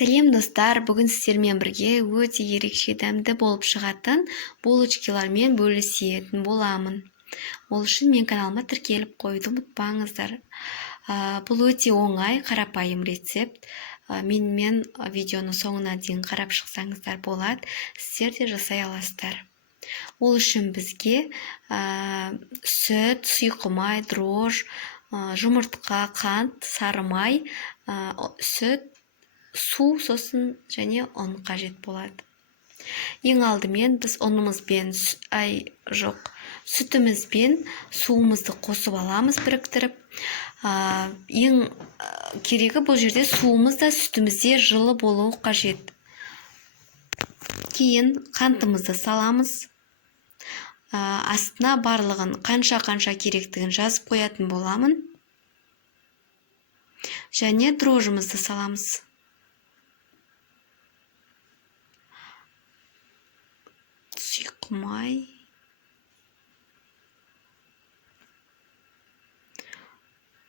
Сәлем достар, бүгін сіздермен бірге өте ерекше дәмді болып шығатын булочкалармен бөлісетін боламын. Ол үшін мен каналыма тіркеліп қоюды ұмытпаңыздар. Бұл өте оңай, қарапайым рецепт. Менімен видеоны соңына дейін қарап шықсаңыздар болады, сіздер де жасай аласыздар. Ол үшін бізге сүт, сұйық май, дрож, жұмыртқа, қант, сары май, сүт, су, сосын және ұн қажет болады. Ең алдымен біз сүтімізбен суымызды қосып аламыз, біріктіріп. Ең керегі бұл жерде суымыз да сүтімізде жылы болуы қажет. Кейін қантымызды саламыз. Астына барлығын қанша керектігін жазып қоятын боламын. Және дрожжымызды саламыз. Сұйық май,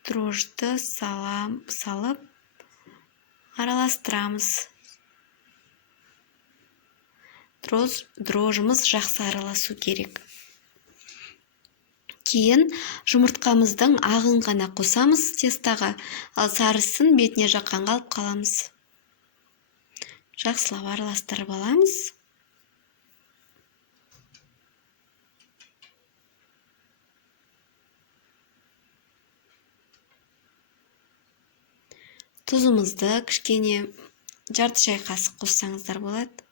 дрожжды салып араластырамыз. Дрожжымыз жақсы араласу керек. Кейін жұмыртқамыздың ағын ғана қосамыз тестаға, ал сарысын бетіне жаққанға алып қаламыз. Жақсылап араластырып аламыз. Тұзымызды кішкене жарты шай қасық қоссаңыздар болады.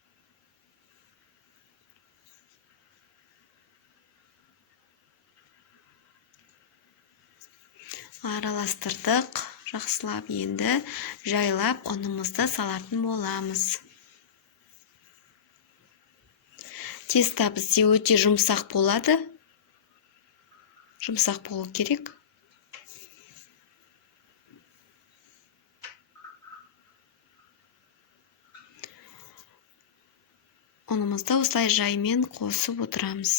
Араластырдық, жақсылап, енді жайлап ұнымызды салатын боламыз. Теста бізде өте жұмсақ болады. Жұмсақ болу керек. Ұнымызды осылай жаймен қосып отырамыз.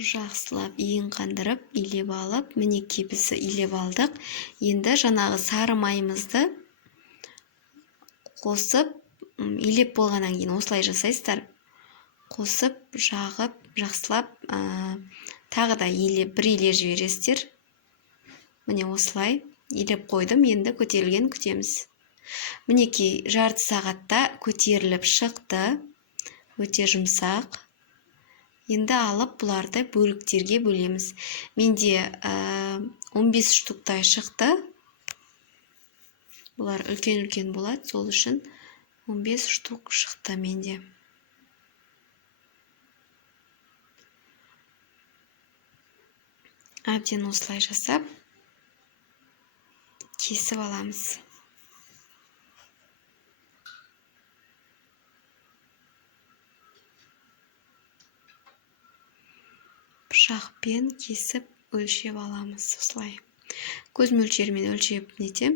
Жақсылап иін қандырып, илеп алып, мінекей біз илеп алдық. Енді жаңағы сары майымызды қосып, илеп болғаннан кейін осылай жасайсыздар. Қосып, жағып, жақсылап, тағы да бір илеп жібересіздер. Міне осылай илеп қойдым, енді көтерілген күтеміз. Мінекей жарты сағатта көтеріліп шықты, өте жұмсақ. Енді алып бұларды бөліктерге бөлеміз. Менде 15 штуктай шықты. Бұлар үлкен болады, сол үшін 15 штук шықты менде. Әбден осылай жасап, кесіп аламыз. Пышақпен кесіп өлшеп аламыз осылай. Көз мөлшерімен өлшеп нетем.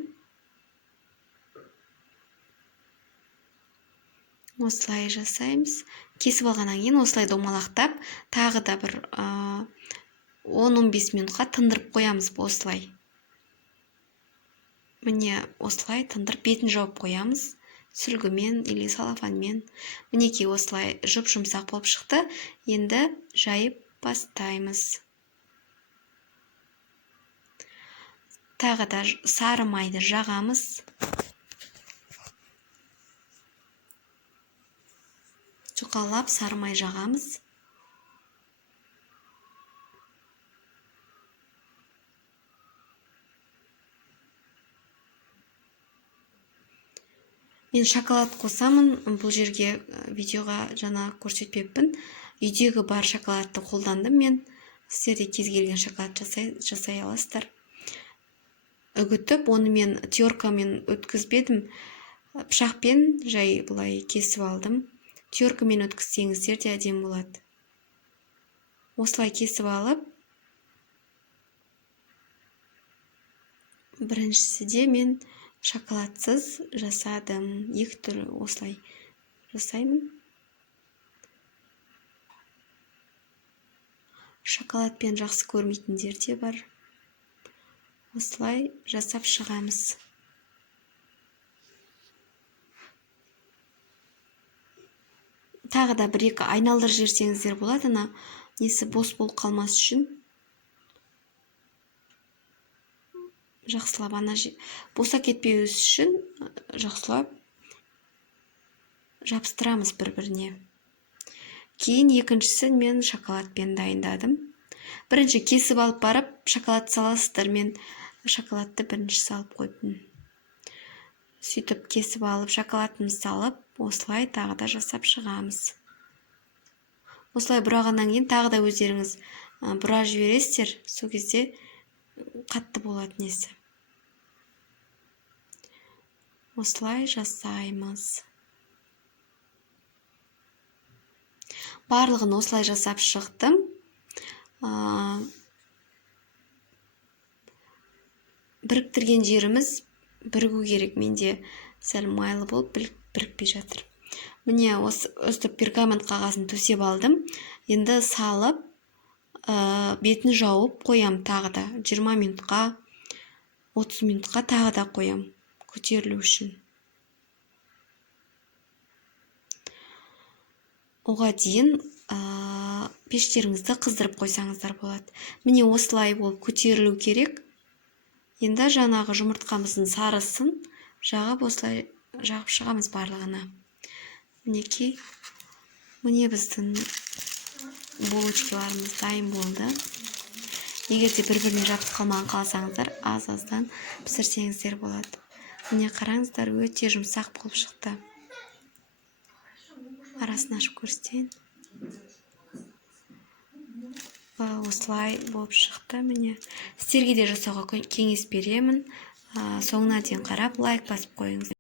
Осылай жасаймыз. Кесіп алғаннан кейін осылай домалақтап, тағы да бір 10-15 минутқа тындырып қоямыз осылай. Міне осылай тындырып бетін жауып қоямыз. Сүлгімен или салафанмен. Мінекей осылай жұп-жұмсақ болып шықты. Енді жайып бастаймыз. Тағы да сары майды жағамыз. Жұқалап сары май жағамыз. Мен шоколад қосамын. Бұл жерге видеоға жаңа көрсетпеппін. Үйдегі бар шоколадты қолдандым мен. Сіздерде кез келген шоколад жасай аласыздар. Үгітіп, оны мен теркамен өткізбедім. Пышақпен жай бұлай кесіп алдым. Теркамен өткізсеңіздер де әдемі болады. Осылай кесіп алып, Біріншісіде мен шоколадсыз жасадым. Екі түрлі осылай жасаймын. Шоколадпен жақсы көрмейтіндер де бар. Осылай жасап шығамыз. Тағы да бір-екі айналдырып жіберсеңіздер болады, ана несі бос болып қалмас үшін. Жақсылап боса кетпеуі үшін жақсылап жабыстырамыз бір-біріне. Кейін екіншісі мен шоколадпен дайындадым. Бірінші кесіп алып барып, шоколад саласыздар, мен шоколадты бірінші салып қойдым. Сөйтіп кесіп алып, шоколадымызды салып, осылай тағы да жасап шығамыз. Осылай бұрағаннан кейін тағы да өздеріңіз бұра жібересіздер, сол кезде қатты болады несі. Осылай жасаймыз. Барлығын осылай жасап шықтым. Біріктірген жеріміз бірігу керек. Менде сәл майлы болып бірікпей жатыр. Міне осы өстіп пергамент қағазын төсеп алдым. Енді салып, бетін жауып қоям тағы да 20 минутқа, 30 минутқа тағы да қоям көтерілу үшін. Оға дейін пештеріңізді қыздырып қойсаңыздар болады. Міне осылай болып көтерілу керек. Енді жаңағы жұмыртқамыздың сарысын жағып осылай жағып шығамыз барлығына. Мінекей, міне біздің булочкаларымыз дайын болды. Егерде бір-біріне жабысып қалмаған қаласаңыздар, аз-аздан пісірсеңіздер болады. Міне қараңыздар, өте жұмсақ болып шықты. Арасын ашып көрсетейін. Осылай болып шықты. Міне сіздерге де жасауға кеңес беремін. Соңына дейін қарап, лайк басып қойыңыз.